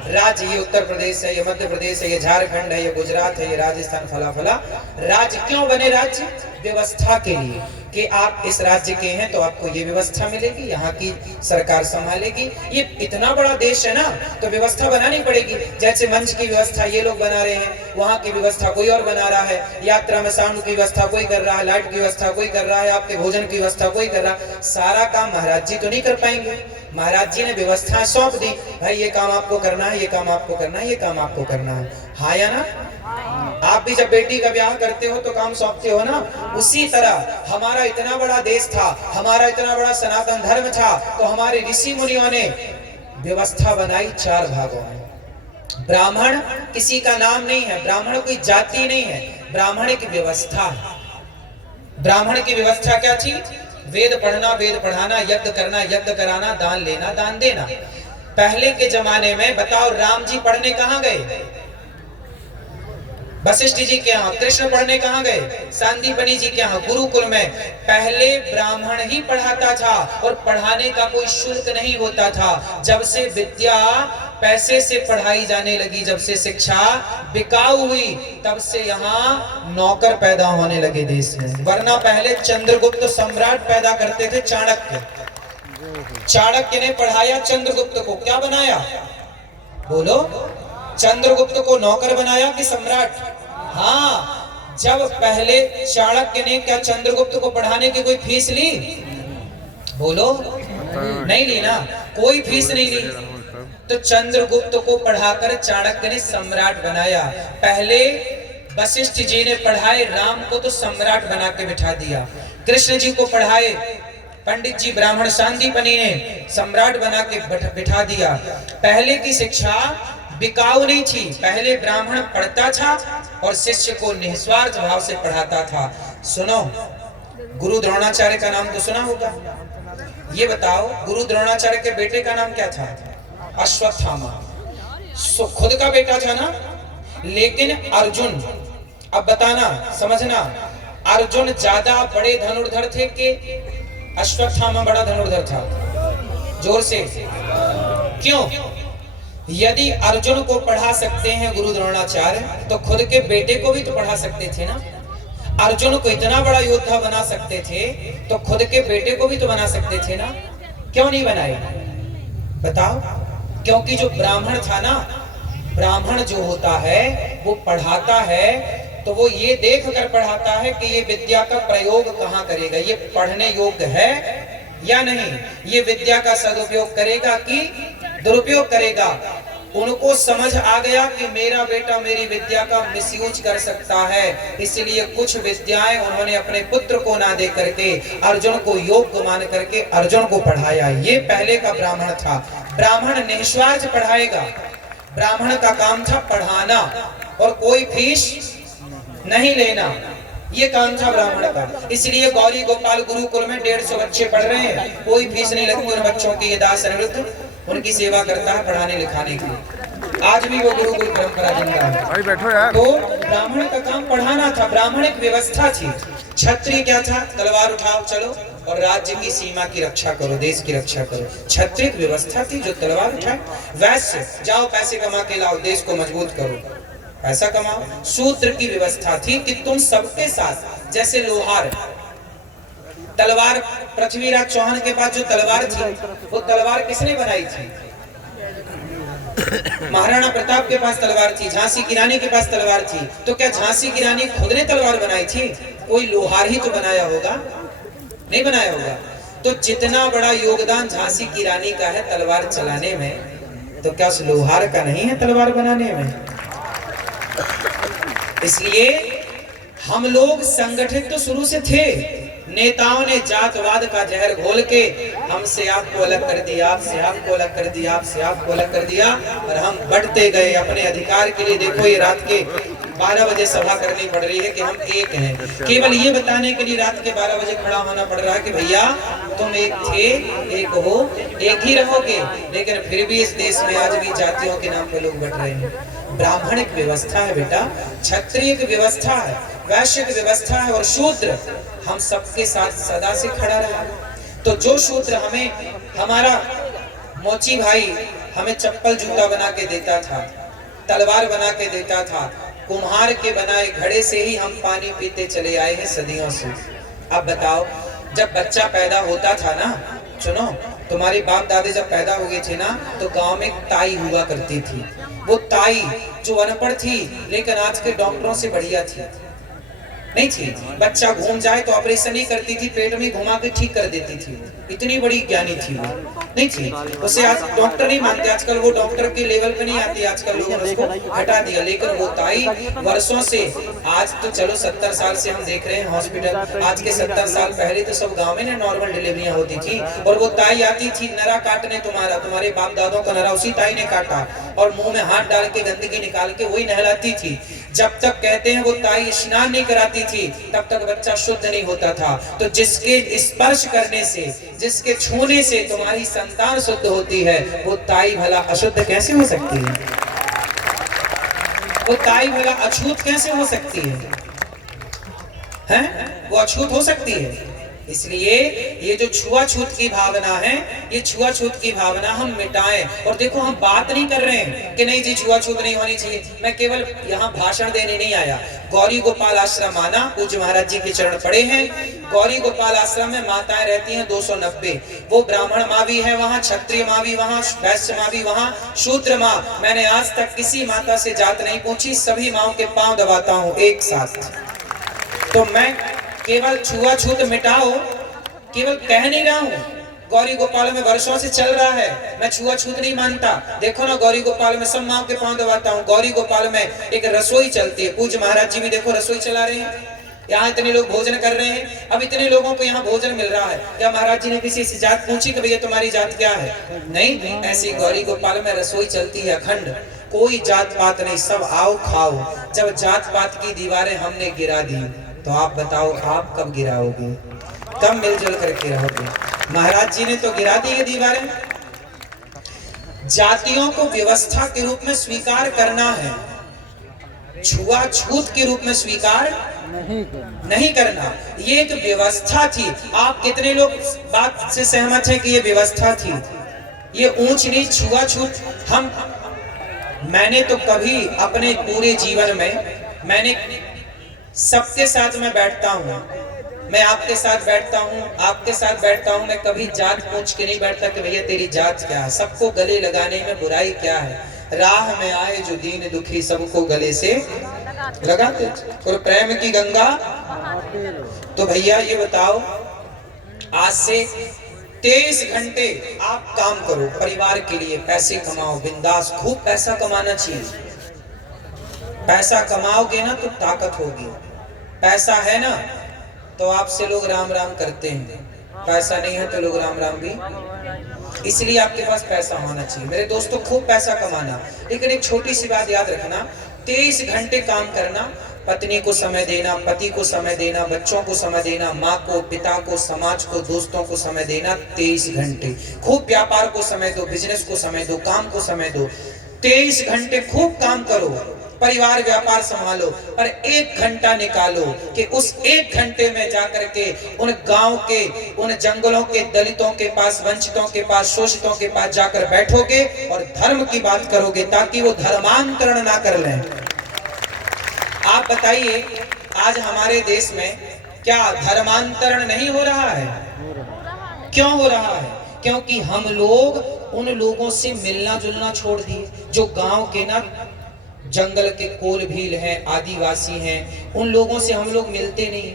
राज्य। ये उत्तर प्रदेश है, ये मध्य प्रदेश है, ये झारखंड है, ये गुजरात है, ये राजस्थान, फला फला राज्य। क्यों बने राज्य? व्यवस्था के लिए, कि आप इस राज्य के हैं तो आपको ये व्यवस्था मिलेगी, यहाँ की सरकार संभालेगी। ये इतना बड़ा देश है ना, तो व्यवस्था बनानी पड़ेगी। जैसे मंच की व्यवस्था ये लोग बना रहे हैं, वहाँ की व्यवस्था कोई और बना रहा है, यात्रा में साउंड की व्यवस्था कोई कर रहा है, लाइट की व्यवस्था कोई कर रहा है, आपके भोजन की व्यवस्था कोई कर रहा है। सारा काम महाराज जी तो नहीं कर पाएंगे। महाराज जी ने व्यवस्था सौंप दी, भाई ये काम आपको करना है, ये काम आपको करना है, ये काम आपको करना है। हाँ या ना? आप भी जब बेटी का ब्याह करते हो तो काम सौंपते हो ना। उसी तरह हमारा इतना बड़ा देश था, हमारा इतना बड़ा सनातन धर्म था, तो हमारे ऋषि मुनियों ने व्यवस्था बनाई 4 भागों में। ब्राह्मण किसी का नाम नहीं है, ब्राह्मण कोई जाति नहीं है, ब्राह्मण की व्यवस्था है। ब्राह्मण की व्यवस्था क्या थी? वेद पढ़ना, वेद पढ़ाना, यज्ञ करना, यज्ञ कराना, दान लेना, दान देना। पहले के जमाने में बताओ, राम जी पढ़ने कहाँ गए? वशिष्ठ जी के यहाँ। कृष्ण पढ़ने कहाँ गए? सांदीपनि जी के यहाँ, गुरुकुल में। पहले ब्राह्मण ही पढ़ाता था और पढ़ाने का कोई शुल्क नहीं होता था। जब से विद्या पैसे से पढ़ाई जाने लगी, जब से शिक्षा बिकाऊ हुई, तब से यहाँ नौकर पैदा होने लगे देश में। वरना पहले चंद्रगुप्त सम्राट पैदा करते थे, चाणक्य। चाणक्य ने पढ़ाया चंद्रगुप्त को, क्या बनाया? बोलो, चंद्रगुप्त को नौकर बनाया कि सम्राट? हाँ, जब पहले चाणक्य ने क्या चंद्रगुप्त को पढ़ाने की कोई फीस ली? बोलो, नहीं ली ना, कोई फीस नहीं ली। तो चंद्रगुप्त को पढ़ाकर चाणक्य ने सम्राट बनाया। पहले वशिष्ठ जी ने पढ़ाए राम को, तो सम्राट बना के बिठा दिया। कृष्ण जी को पढ़ाए पंडित जी ब्राह्मण सांदीपनि ने, सम्राट बना के बिठा दिया। पहले की शिक्षा बिकाऊ नहीं थी, पहले ब्राह्मण पढ़ता था और शिष्य को निस्वार्थ भाव से पढ़ाता था। सुनो, गुरु द्रोणाचार्य का नाम तो सुना होगा। ये बताओ, गुरु द्रोणाचार्य के बेटे का नाम क्या था? अश्वत्थामा। खुद का बेटा था ना, लेकिन अर्जुन, अब बताना, समझना, अर्जुन ज्यादा बड़े धनुर्धर थे कि अश्वत्थामा बड़ा धनुर्धर था? जोर से, क्यों? यदि अर्जुन को पढ़ा सकते हैं गुरु द्रोणाचार्य, तो खुद के बेटे को भी तो पढ़ा सकते थे ना। अर्जुन को इतना बड़ा योद्धा बना सकते थे, तो खुद के बेटे को भी तो बना सकते थे ना। क्यों नहीं बनाए? बताओ। क्योंकि जो ब्राह्मण था ना, ब्राह्मण जो होता है वो पढ़ाता है, तो वो ये देख कर पढ़ाता है कि ये विद्या का प्रयोग कहाँ करेगा, ये पढ़ने योग्य है या नहीं, ये विद्या का सदुपयोग करेगा कि दुरुपयोग करेगा। उनको समझ आ गया कि मेरा बेटा मेरी विद्या का मिसयूज कर सकता है, इसलिए कुछ विद्याएं उन्होंने अपने पुत्र को ना दे करके अर्जुन को योग्य मान करके अर्जुन को पढ़ाया। ये पहले का ब्राह्मण था। ब्राह्मण निस्वार्थ पढ़ाएगा, ब्राह्मण का काम था पढ़ाना और कोई फीस नहीं लेना, ये काम था ब्राह्मण का। इसलिए गौरी गोपाल गुरुकुल में 150 बच्चे पढ़ रहे हैं, कोई फीस नहीं लगती उन बच्चों की। ये दास अनिरुद्ध उनकी सेवा करता है पढ़ाने लिखाने की। आज भी वो गुरुकुल परंपरा जिंदा है। बैठो यार। तो ब्राह्मण का काम पढ़ाना था, ब्राह्मण एक व्यवस्था थी। क्षत्रिय क्या था? तलवार उठाओ चलो और राज्य की सीमा की रक्षा करो, देश की रक्षा करो। क्षत्रिय व्यवस्था थी जो तलवार उठाए। वैश्य जाओ पैसे कमा के लाओ, देश को मजबूत करो, पैसा कमाओ। शूद्र की व्यवस्था थी कि तुम सबके साथ, जैसे लोहार तलवार, पृथ्वीराज चौहान के पास जो तलवार थी वो तलवार किसने बनाई थी? महाराणा प्रताप के पास तलवार थी, झांसी की रानी के पास तलवार थी। तो क्या झांसी की रानी खुद ने तलवार बनाई थी? कोई लोहार ही तो बनाया होगा, नहीं बनाया होगा। तो जितना बड़ा योगदान झांसी की रानी का है तलवार चलाने में, तो क्या उस लोहार का नहीं है तलवार बनाने में? इसलिए हम लोग संगठित तो शुरू से थे। नेताओं ने जातवाद का जहर घोल के हमसे आपको अलग कर दिया, आपसे आपको अलग कर दिया, आपसे आपको अलग कर दिया, और हम बढ़ते गए अपने अधिकार के लिए। देखो ये रात के 12 बजे सभा करनी पड़ रही है कि हम एक हैं। केवल ये बताने के लिए रात के 12 बजे खड़ा होना पड़ रहा है कि भैया तुम एक थे, एक हो, एक ही रहोगे। लेकिन फिर भी इस देश में आज भी जातियों के नाम पे लोग बढ़ रहे हैं। ब्राह्मणिक व्यवस्था है बेटा, क्षत्रिय की व्यवस्था है, वैश्य की व्यवस्था है, और शूद्र हम सबके साथ सदा से खड़ा रहा। तो जो शूद्र हमें, हमारा मोची भाई हमें चप्पल जूता बना के देता था, तलवार बना के देता था, कुम्हार के बनाए घड़े से ही हम पानी पीते चले आए हैं सदियों से। अब बताओ, जब बच्चा पैदा होता था ना, सुनो, तुम्हारे बाप दादे जब पैदा हो गए थे ना, तो गांव में एक ताई हुआ करती थी। वो ताई जो अनपढ़ थी लेकिन आज के डॉक्टरों से बढ़िया थी, नहीं थी। बच्चा घूम जाए तो ऑपरेशन ही करती थी, पेट में घुमा के ठीक कर देती थी। इतनी बड़ी ज्ञानी थी वो, नहीं थी। उसे आज डॉक्टर नहीं मानते, आजकल वो डॉक्टर के लेवल पे नहीं आती, आजकल लोगों ने उसको हटा दिया। लेकिन वो ताई वर्षों से, आज तो चलो 70 साल से हम देख रहे हैं हॉस्पिटल, आज के 70 साल पहले तो सब गाँव में ना नॉर्मल डिलीवरियां होती थी। और वो ताई आती थी नरा काटने, तुम्हारे बाप दादों का नरा उसी ताई ने काटा, और मुंह में हाथ डाल के गंदगी निकाल के वही नहलाती थी। जब तक कहते हैं वो ताई स्नान नहीं कराती थी तब तक बच्चा शुद्ध नहीं होता था। तो जिसके स्पर्श करने से, जिसके छूने से तुम्हारी संतान शुद्ध होती है, वो ताई भला अशुद्ध कैसे हो सकती है? वो ताई भला अछूत कैसे हो सकती है? हैं? वो अछूत हो सकती है? इसलिए ये जो छुआछूत की भावना है, ये छुआछूत की भावना हम मिटाएं। और देखो, हम बात नहीं कर रहे हैं कि नहीं जी छुआछूत नहीं होनी चाहिए। मैं केवल यहाँ भाषण देने नहीं आया। गौरी गोपाल आश्रम आना, पूज्य महाराज जी के चरण पड़े हैं। गौरी गोपाल आश्रम में माताएं रहती हैं 290। वो ब्राह्मण माँ भी है वहाँ, क्षत्रिय माँ भी वहाँ, वैश्य माँ भी वहाँ, शूद्र माँ। मैंने आज तक किसी माता से जात नहीं पूछी, सभी माँओं के पांव दबाता हूँ एक साथ। तो मैं केवल छुआछूत मिटाओ केवल कह नहीं रहा हूँ। गौरी गोपाल में वर्षों से चल रहा है, मैं छुआछूत नहीं मानता। देखो ना, गौरी गोपाल में सब माँ के पांव दबाता हूँ। गौरी गोपाल में एक रसोई चलती है, पूज्य महाराज जी भी देखो रसोई चला रहे हैं। यहाँ इतने लोग भोजन कर रहे हैं, अब इतने लोगों को यहाँ भोजन मिल रहा है। क्या महाराज जी ने किसी से जात पूछी कि भैया तुम्हारी जात क्या है? नहीं, ऐसी गौरी गोपाल में रसोई चलती है अखंड, कोई जात पात नहीं, सब आओ खाओ। जब जात पात की दीवारें हमने गिरा दी तो आप बताओ आप कब गिराओगे, कब मिलजुल करके रहोगे? महाराज जी ने तो गिरा दी ये दीवारें। जातियों को व्यवस्था के रूप में स्वीकार करना है, छुआछूत के रूप में स्वीकार नहीं करना। ये एक व्यवस्था थी। आप कितने लोग बात से सहमत हैं कि ये व्यवस्था थी? ये ऊंच नीच छुआछूत मैंने तो कभी अपने पूरे जीवन में, मैंने सबके साथ मैं बैठता हूँ, मैं आपके साथ बैठता हूँ, आपके साथ बैठता हूँ, मैं कभी जात पूछ के नहीं बैठता कि भैया तेरी जात क्या है। सबको गले लगाने में बुराई क्या है? राह में आए जो दीन दुखी सबको गले से लगाते, और प्रेम की गंगा। तो भैया ये बताओ, आज से 23 घंटे आप काम करो परिवार के लिए, पैसे कमाओ बिंदास, खूब पैसा कमाना चाहिए। पैसा कमाओगे ना तो ताकत होगी। पैसा है ना तो आपसे लोग राम राम करते हैं, पैसा नहीं है तो लोग राम राम भी। इसलिए आपके पास पैसा होना चाहिए मेरे दोस्तों, खूब पैसा कमाना। लेकिन एक छोटी सी बात याद रखना, 23 घंटे काम करना, पत्नी को समय देना, पति को समय देना, बच्चों को समय देना, माँ को, पिता को, समाज को, दोस्तों को समय देना। 23 घंटे खूब व्यापार को समय दो, बिजनेस को समय दो, काम को समय दो। 23 घंटे खूब काम करो, परिवार व्यापार संभालो, पर 1 घंटा निकालो कि उस 1 घंटे में जाकर के उन गांव के, उन जंगलों के दलितों के पास, वंचितों के पास, शोषितों के पास जाकर बैठोगे और धर्म की बात करोगे ताकि वो धर्मांतरण ना कर लें। आप बताइए आज हमारे देश में क्या धर्मांतरण नहीं हो रहा है? क्यों हो रहा है? क्योंकि हम लोग उन लोगों से मिलना जुलना छोड़ दिए जो गांव के ना जंगल के कोल भील हैं, आदिवासी हैं, उन लोगों से हम लोग मिलते नहीं।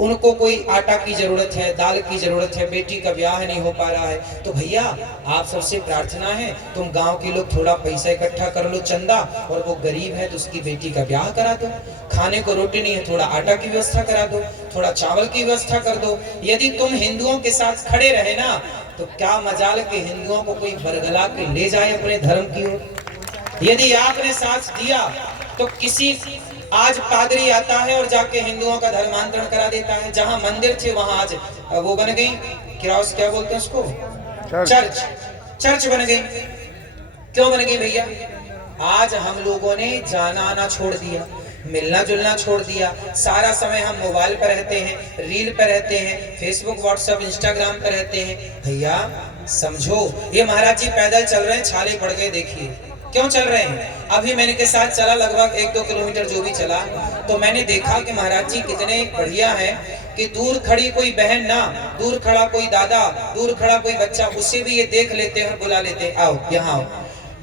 उनको कोई आटा की जरूरत है, दाल की जरूरत है, बेटी का ब्याह नहीं हो पा रहा है, तो भैया आप सबसे प्रार्थना है तुम गांव के लोग थोड़ा पैसा इकट्ठा कर लो, चंदा, और वो गरीब है तो उसकी बेटी का ब्याह करा दो। खाने को रोटी नहीं है, थोड़ा आटा की व्यवस्था करा दो, थोड़ा चावल की व्यवस्था कर दो। यदि तुम हिंदुओं के साथ खड़े रहे ना तो क्या मजाल के हिंदुओं को कोई बरगला के ले जाए अपने धर्म की ओर। यदि आपने साथ दिया तो किसी आज पादरी आता है और जाके हिंदुओं का धर्मांतरण करा देता है। जहां मंदिर थे वहां आज वो बन गई क्रॉस, क्या बोलते हैं उसको, चर्च बन गई। क्यों बन गई भैया? आज हम लोगों ने जाना आना छोड़ दिया, मिलना जुलना छोड़ दिया। सारा समय हम मोबाइल पर रहते हैं, रील पर रहते हैं, फेसबुक, व्हाट्सएप, इंस्टाग्राम पर रहते हैं। भैया समझो, ये महाराज जी पैदल चल रहे हैं, छाले पड़ गए, देखिए क्यों चल रहे हैं। अभी मैंने के साथ चला लगभग 1-2 किलोमीटर जो भी चला, तो मैंने देखा कि महाराज जी कितने बढ़िया है कि दूर खड़ी कोई बहन ना, दूर खड़ा कोई दादा, दूर खड़ा कोई बच्चा, उसे भी ये देख लेते हैं, बुला लेते हैं, आओ यहाँ आओ।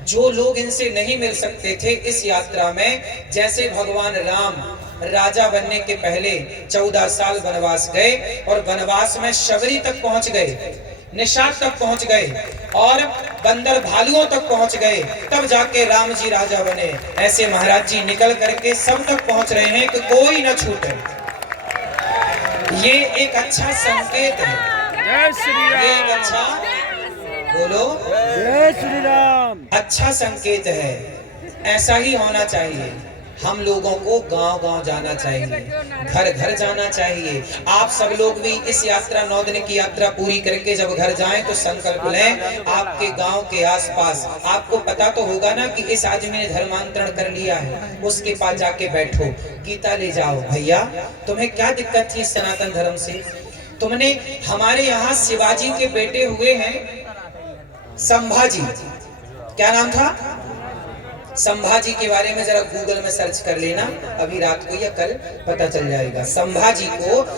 जो लोग इनसे नहीं मिल सकते थे इस यात्रा में, जैसे भगवान राम राजा बनने के पहले 14 साल वनवास गए और वनवास में शबरी तक पहुंच गए, निषाद तक पहुंच गए और बंदर भालुओं तक पहुंच गए, तब जाके राम जी राजा बने। ऐसे महाराज जी निकल करके सब तक पहुंच रहे हैं कि कोई न छूटे। ये एक अच्छा संकेत है। जय श्री राम। ये एक अच्छा, बोलो जय श्री राम। अच्छा संकेत है। ऐसा ही होना चाहिए। हम लोगों को गांव-गांव जाना चाहिए, घर घर जाना चाहिए। आप सब लोग भी इस यात्रा 9 दिन की यात्रा पूरी करके जब घर जाएं तो संकल्प लें, आपके गांव के आसपास आपको पता तो होगा ना कि इस आदमी ने धर्मांतरण कर लिया है, उसके पास जाके बैठो, गीता ले जाओ। भैया तुम्हें क्या दिक्कत थी सनातन धर्म से? तुमने, हमारे यहाँ शिवाजी के बेटे हुए हैं संभाजी, क्या नाम था? संभाजी के बारे में जरा गूगल में सर्च कर लेना, अभी रात को या कल पता चल जाएगा।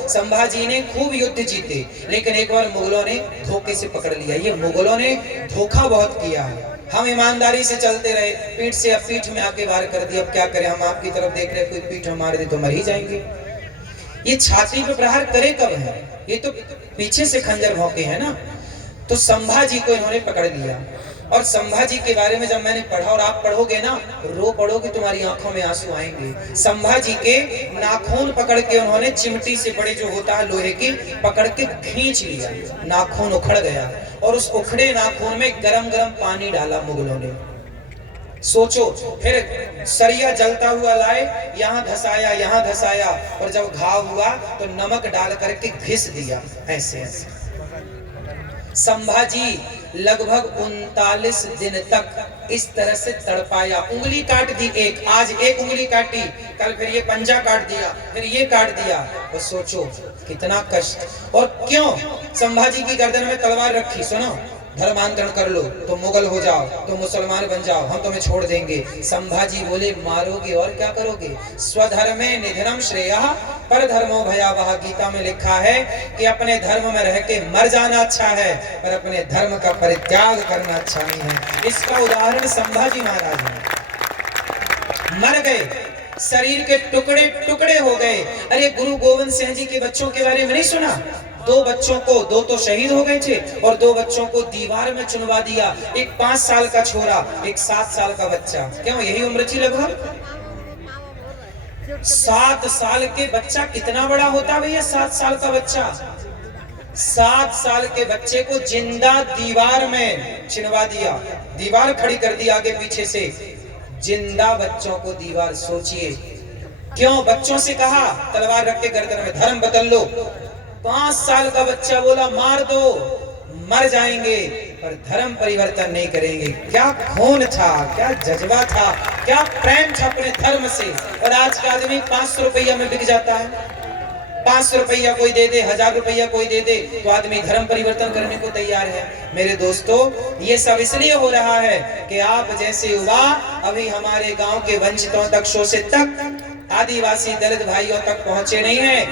संभाजी ने खूब युद्ध जीते, लेकिन एक बार मुगलों ने धोखे से पकड़ लिया। ये मुगलों ने धोखा बहुत किया है। हम ईमानदारी से चलते रहे, पीठ से अब पीठ में आके वार कर दिया। अब क्या करें, हम आपकी तरफ देख रहे, कोई पीठ हमारे दे तो मर ही जाएंगे। ये छाती पे प्रहार करे कब है? ये तो पीछे से खंजर भौंके है ना। तो संभाजी को इन्होंने पकड़ लिया और संभाजी के बारे में जब मैंने पढ़ा, और आप पढ़ोगे ना रो पढ़ोगे, तुम्हारी आंखों में आंसू आएंगे। संभाजी के नाखून पकड़ के उन्होंने चिमटी से, बड़े जो होता है लोहे की, पकड़ के खींच लिया, नाखून उखड़ गया और उस उखड़े नाखून में गरम गरम पानी डाला मुगलों ने। सोचो, फिर सरिया जलता हुआ लाए, यहाँ धसाया और जब घाव हुआ तो नमक डाल करके घिस दिया, ऐसे ऐसे। संभाजी लगभग 39 दिन तक इस तरह से तड़पाया। उंगली काट दी एक, आज एक उंगली काटी, कल फिर ये पंजा काट दिया, फिर ये काट दिया। और सोचो कितना कष्ट। और क्यों संभाजी की गर्दन में तलवार रखी? सुनो, धर्मांतरण कर लो तो मुगल हो जाओ, तो मुसलमान बन जाओ, हम तुम्हें छोड़ देंगे। संभाजी बोले मारोगे और क्या करोगे? स्वधर्मे निधनम श्रेयः परधर्मो भयावह। गीता में लिखा है कि अपने धर्म में रह के मर जाना अच्छा है, पर अपने धर्म का परित्याग करना अच्छा नहीं है। इसका उदाहरण संभाजी महाराज है। मर गए, शरीर के टुकड़े टुकड़े हो गए। अरे गुरु गोविंद सिंह जी के बच्चों के बारे में नहीं सुना? 2 बच्चों को, 2 तो शहीद हो गए थे और 2 बच्चों को दीवार में चुनवा दिया। एक 5 साल का छोरा, एक 7 साल का बच्चा। क्यों, यही उम्र थी लगभग? 7 साल के बच्चा कितना बड़ा होता भैया? 7 साल का बच्चा, 7 साल के बच्चे को जिंदा दीवार में चिनवा दिया, दीवार खड़ी कर दी आगे पीछे से, जिंदा बच्चों को दीवार। सोचिए क्यों? बच्चों से कहा तलवार रख के गर्दन में, धर्म बदल लो। 5 साल का बच्चा बोला मार दो, मर जाएंगे पर धर्म परिवर्तन नहीं करेंगे। क्या खून था, क्या जज्बा था, क्या प्रेम था अपने धर्म से। और आज का आदमी 500 रुपया में बिक जाता है, 500 रुपया कोई दे दे, 1000 रुपया कोई दे दे, तो आदमी धर्म परिवर्तन करने को तैयार है। मेरे दोस्तों, ये सब इसलिए हो रहा है कि आप जैसे युवा अभी हमारे गांव के वंचितों तक, शोषित तक, आदिवासी दलित भाइयों तक पहुंचे नहीं है।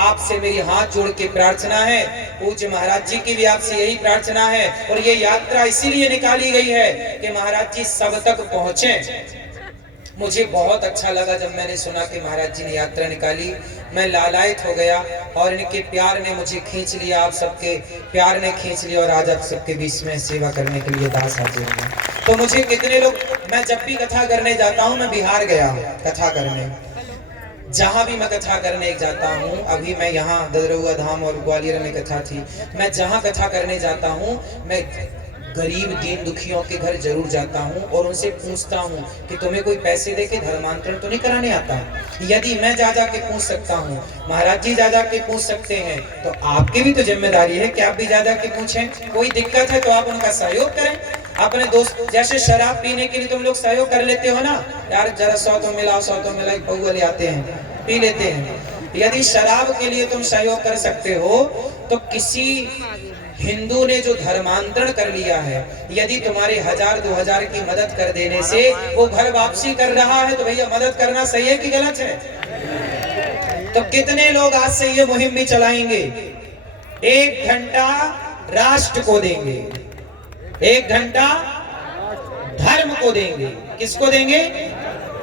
आपसे मेरी हाथ जोड़ के प्रार्थना है, पूज्य महाराज जी की भी आपसे यही प्रार्थना है। और ये यात्रा इसीलिए निकाली गई है कि महाराज जी सब तक पहुंचे। मुझे बहुत अच्छा लगा जब मैंने सुना कि महाराज जी ने यात्रा निकाली, मैं लालायित हो गया और इनके प्यार ने मुझे खींच लिया, आप सबके प्यार ने खींच लिया और आज आप सबके बीच में सेवा करने के लिए दास हाजिर हूं। तो मुझे कितने लोग, मैं जब भी कथा करने जाता हूं, मैं बिहार गया कथा करने, जहां भी मैं कथा करने जाता हूं, अभी मैं यहाँ ददरुआ धाम और ग्वालियर में कथा थी, मैं जहां कथा करने जाता हूं, मैं गरीब दीन दुखियों के घर जरूर जाता हूं और उनसे पूछता हूं कि तुम्हें कोई पैसे दे के धर्मांतरण तो नहीं कराने आता। यदि मैं जा के पूछ सकता हूं, महाराज जी जा के पूछ सकते हैं, तो आपकी भी तो जिम्मेदारी है कि आप भी जा के पूछें। कोई दिक्कत है तो आप उनका सहयोग करें। अपने दोस्त, जैसे शराब पीने के लिए तुम लोग सहयोग कर लेते हो ना, यार जरा 100 तो मिलाओ, 100 तो मिला, पौआ ले आते हैं, पी लेते हैं। यदि शराब के लिए तुम सहयोग कर सकते हो, तो किसी हिंदू ने जो धर्मांतरण कर लिया है, यदि तुम्हारे 1000-2000 की मदद कर देने से वो घर वापसी कर रहा है, तो भैया मदद करना सही है कि गलत है? तो कितने लोग आज से ये मुहिम भी चलाएंगे? 1 घंटा राष्ट्र को देंगे, 1 घंटा धर्म को देंगे। किसको देंगे?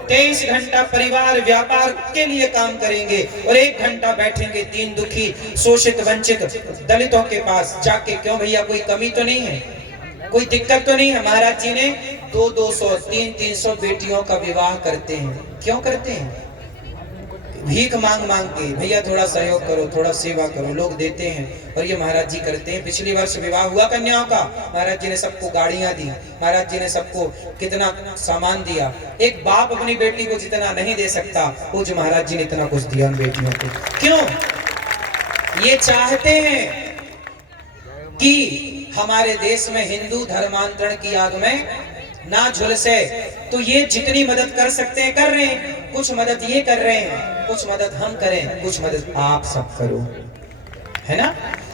23 घंटा परिवार व्यापार के लिए काम करेंगे और 1 घंटा बैठेंगे दीन दुखी शोषित वंचित दलितों के पास जाके। क्यों भैया, कोई कमी तो नहीं है, कोई दिक्कत तो नहीं है? महाराज जी ने 200-200, 300-300 बेटियों का विवाह करते हैं। क्यों करते हैं? भीख मांग मांग के, भैया थोड़ा सहयोग करो, थोड़ा सेवा करो, लोग देते हैं और ये महाराज जी करते हैं। पिछली वर्ष विवाह हुआ कन्याओं का, महाराज जी ने सबको गाड़ियां दी, महाराज जी ने सबको कितना सामान दिया। एक बाप अपनी बेटी को जितना नहीं दे सकता, वो जो महाराज जी ने इतना कुछ दिया उन बेटियों को। क्यों? ये चाहते हैं कि हमारे देश में हिंदू धर्मांतरण की आग में ना झुलसे। तो ये जितनी मदद कर सकते हैं कर रहे हैं। कुछ मदद ये कर रहे हैं, कुछ मदद हम करें, कुछ मदद आप सब करो, है ना?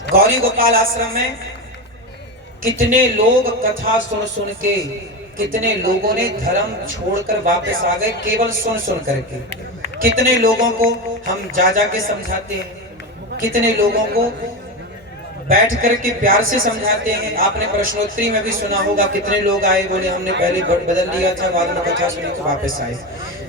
गौरी गोपाल आश्रम में कितने लोग कथा सुन सुन के, कितने लोगों ने धर्म छोड़कर वापस आ गए केवल सुन सुन करके। कितने लोगों को हम जा के समझाते हैं, कितने लोगों को बैठ करके प्यार से समझाते हैं। आपने प्रश्नोत्तरी में भी सुना होगा, कितने लोग आए, बोले हमने पहले बदल लिया था, बाद में कथा सुनी तो वापस आए।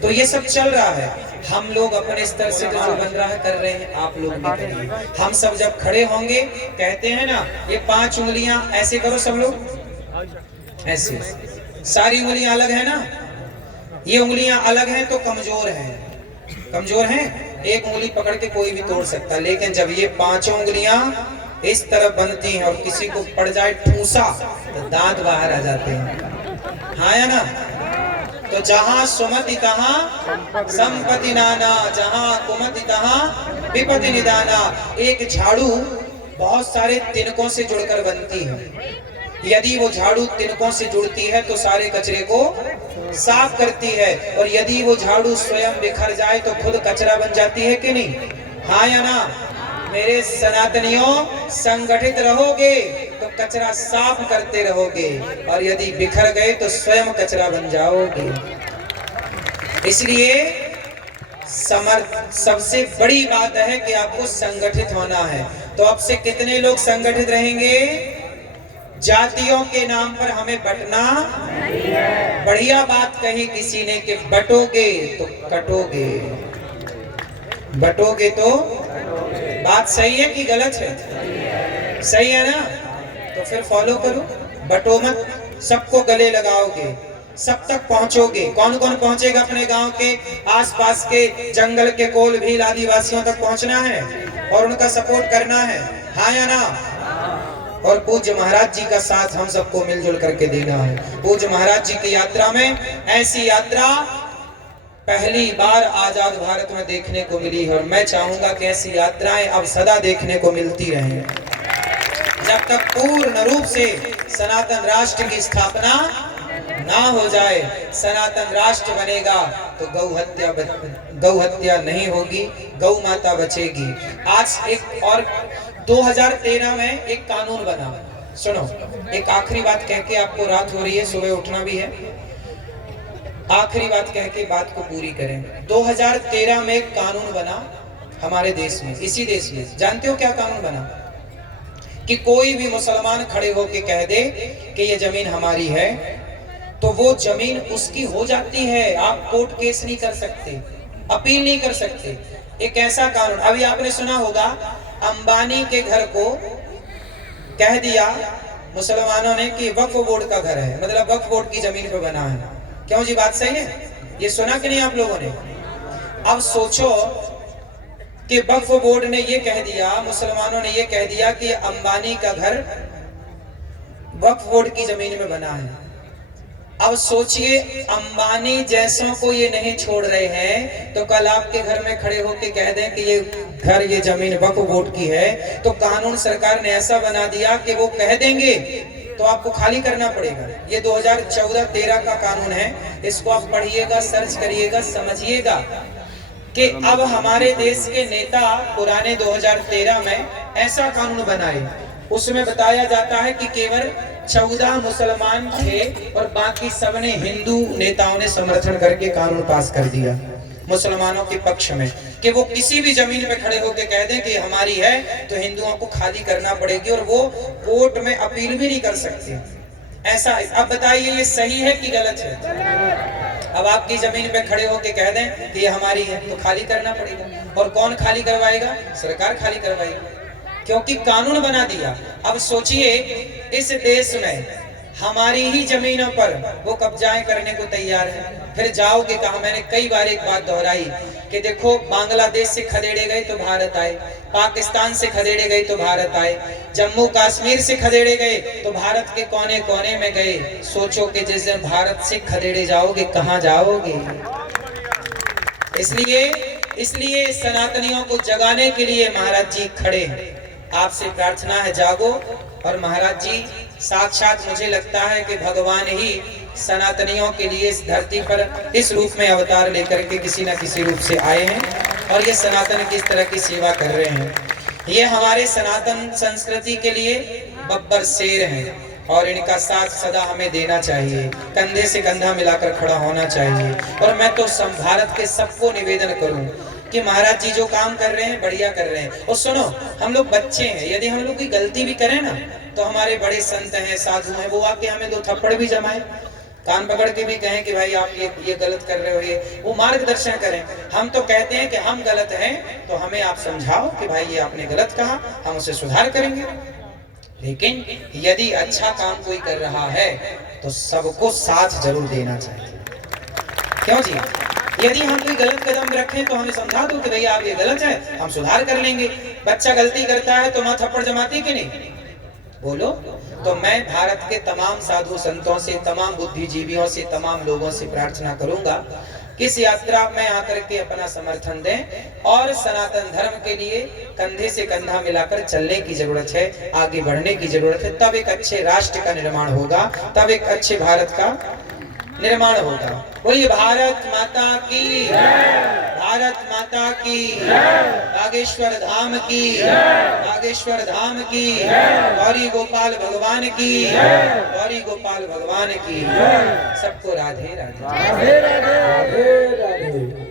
तो ये सब चल रहा है। हम लोग अपने स्तर से जो बन रहा है कर रहे हैं, आप लोग भी करिए। हम सब जब खड़े होंगे, कहते हैं ना, ये 5 उंगलियां ऐसे करो सब लोग, ऐसे सारी उंगलियां अलग है ना, ये उंगलियां अलग हैं तो कमजोर हैं, कमजोर हैं। एक उंगली पकड़ के कोई भी तोड़ सकता है, लेकिन जब ये 5 उंगलियां इस तरफ बनती हैं और किसी को पड़ जाए ठूसा तो दांत बाहर आ जाते हैं, हाँ या ना? तो जहां सुमति तहां संपत्ति नाना, जहां कुमति तहां विपत्ति निदाना। एक झाड़ू बहुत सारे तिनकों से जुड़कर बनती है। यदि वो झाड़ू तिनकों से जुड़ती है तो सारे कचरे को साफ करती है, और यदि वो झाड़ू स्वयं बिखर जाए तो खुद कचरा बन जाती है कि नहीं? हाँ या ना? मेरे सनातनियों, संगठित रहोगे तो कचरा साफ करते रहोगे, और यदि बिखर गए तो स्वयं कचरा बन जाओगे। इसलिए सबसे बड़ी बात है कि आपको संगठित होना है। तो अब से कितने लोग संगठित रहेंगे? जातियों के नाम पर हमें बंटना। बढ़िया बात कही किसी ने कि बटोगे तो कटोगे, बटोगे तो। बात सही है कि गलत है? सही है ना? तो फिर फॉलो करो, बटो मत, सबको गले लगाओगे, सब तक पहुंचोगे। कौन कौन पहुंचेगा? अपने गांव के आसपास के जंगल के कोल भी आदिवासियों तक पहुंचना है और उनका सपोर्ट करना है, हाँ या ना? और पूज्य महाराज जी का साथ हम सबको मिलजुल करके देना है। पूज्य महाराज जी की यात्रा में, ऐसी यात्रा पहली बार आजाद भारत में देखने को मिली है, और मैं चाहूंगा कि ऐसी यात्राएं अब सदा देखने को मिलती रहें, जब तक पूर्ण रूप से सनातन राष्ट्र की स्थापना ना हो जाए, सनातन राष्ट्र बनेगा तो गौ हत्या नहीं होगी, गौ माता बचेगी। आज एक और 2013 में एक कानून बना, सुनो, एक आखिरी बात कह के, आपको रात हो रही है, सुबह उठना भी है, आखिरी बात कह के बात को पूरी करें। 2013 में एक कानून बना हमारे देश में, इसी देश में। जानते हो क्या कानून बना? कि कोई भी मुसलमान खड़े होके कह दे कि ये जमीन हमारी है तो वो जमीन उसकी हो जाती है। आप कोर्ट केस नहीं कर सकते, अपील नहीं कर सकते। एक ऐसा कानून, अभी आपने सुना होगा, अंबानी के घर को कह दिया मुसलमानों ने कि वक्फ बोर्ड का घर है, मतलब वक्फ बोर्ड की जमीन पे बना है। क्यों जी, बात सही है? ये सुना कि नहीं आप लोगों ने? अब सोचो कि वक्फ बोर्ड ने ये कह दिया, मुसलमानों ने ये कह दिया कि अंबानी का घर वक्फ बोर्ड की जमीन में बना है। अब सोचिए, अंबानी जैसों को ये नहीं छोड़ रहे हैं तो कल आपके घर में खड़े होकर कह दें कि ये घर, ये जमीन वक्फ बोर्ड की है, तो कानून सरकार ने ऐसा बना दिया कि वो कह देंगे तो आपको खाली करना पड़ेगा। ये 2014-13 का कानून है, इसको आप पढ़िएगा, सर्च करिएगा, समझिएगा कि अब हमारे देश के नेता पुराने 2013 में ऐसा कानून बनाए। उसमें बताया जाता है कि केवल 14 मुसलमान थे और बाकी सबने, हिंदू नेताओं ने समर्थन करके कानून पास कर दिया मुसलमानों के पक्ष में कि वो किसी भी जमीन पे खड़े होकर कह दें कि हमारी है तो हिंदुओं को खाली करना पड़ेगी और वो कोर्ट में अपील भी नहीं कर सकते। ऐसा, अब बताइए ये सही है कि गलत है? अब आपकी जमीन पे खड़े होकर कह दें कि ये हमारी है तो खाली करना पड़ेगा। और कौन खाली करवाएगा? सरकार खाली करवाएगी, क्योंकि कानून बना दिया। अब सोचिए, इस देश में हमारी ही जमीनों पर वो कब्जाएं करने को तैयार है। फिर जाओगे कहां? मैंने कई बार एक बात दोहराई कि देखो, बांग्लादेश से खदेड़े गए तो भारत आए, पाकिस्तान से खदेड़े गए तो भारत आए, जम्मू कश्मीर से खदेड़े गए तो भारत के कोने कोने में गए। सोचो कि जिस दिन भारत से खदेड़े जाओगे कहां जाओगे? इसलिए सनातनियों को जगाने के लिए महाराज जी खड़े हैं। आपसे प्रार्थना है, जागो। और महाराज जी साक्षात मुझे लगता है कि भगवान ही सनातनियों के लिए इस धरती पर इस रूप में अवतार लेकर के किसी न किसी रूप से आए हैं और ये सनातन की इस तरह की सेवा कर रहे हैं। ये हमारे सनातन संस्कृति के लिए बब्बर शेर हैं और इनका साथ सदा हमें देना चाहिए, कंधे से कंधा मिलाकर खड़ा होना चाहिए। और मैं तो भारत के सबको निवेदन करूं कि महाराज जी जो काम कर रहे हैं बढ़िया कर रहे हैं। और सुनो, हम लोग बच्चे हैं, यदि हम लोग कोई गलती भी करें ना तो हमारे बड़े संत हैं, साधु हैं, वो आके हमें 2 थप्पड़ भी जमाए, कान पकड़ के भी कहें कि भाई आप ये गलत कर रहे हो, ये वो मार्गदर्शन करें। हम तो कहते हैं कि हम गलत हैं तो हमें आप समझाओ कि भाई ये आपने गलत कहा, हम उसे सुधार करेंगे। लेकिन यदि अच्छा काम कोई कर रहा है तो सबको साथ जरूर देना चाहिए। क्यों जी? यदि हम कोई गलत कदम रखें तो हमें समझा दो कि भैया आप ये गलत है, हम सुधार कर लेंगे। बच्चा गलती करता है तो मां थप्पड़ जमाती कि नहीं? बोलो। तो मैं भारत के तमाम साधु संतों से, तमाम बुद्धिजीवियों से, तमाम लोगों से प्रार्थना करूंगा कि इस यात्रा में आकर के अपना समर्थन दें और सनातन धर्म के लिए कंधे से कंधा मिलाकर चलने की जरूरत है, आगे बढ़ने की जरूरत है। तब एक अच्छे राष्ट्र का निर्माण होगा, तब एक अच्छे भारत का निर्माण होगा। बोलिए भारत माता की, भारत माता की, बागेश्वर धाम की, बागेश्वर धाम की, गौरी गोपाल भगवान की, गौरी गोपाल भगवान की। सबको राधे राधे। राधे राधे।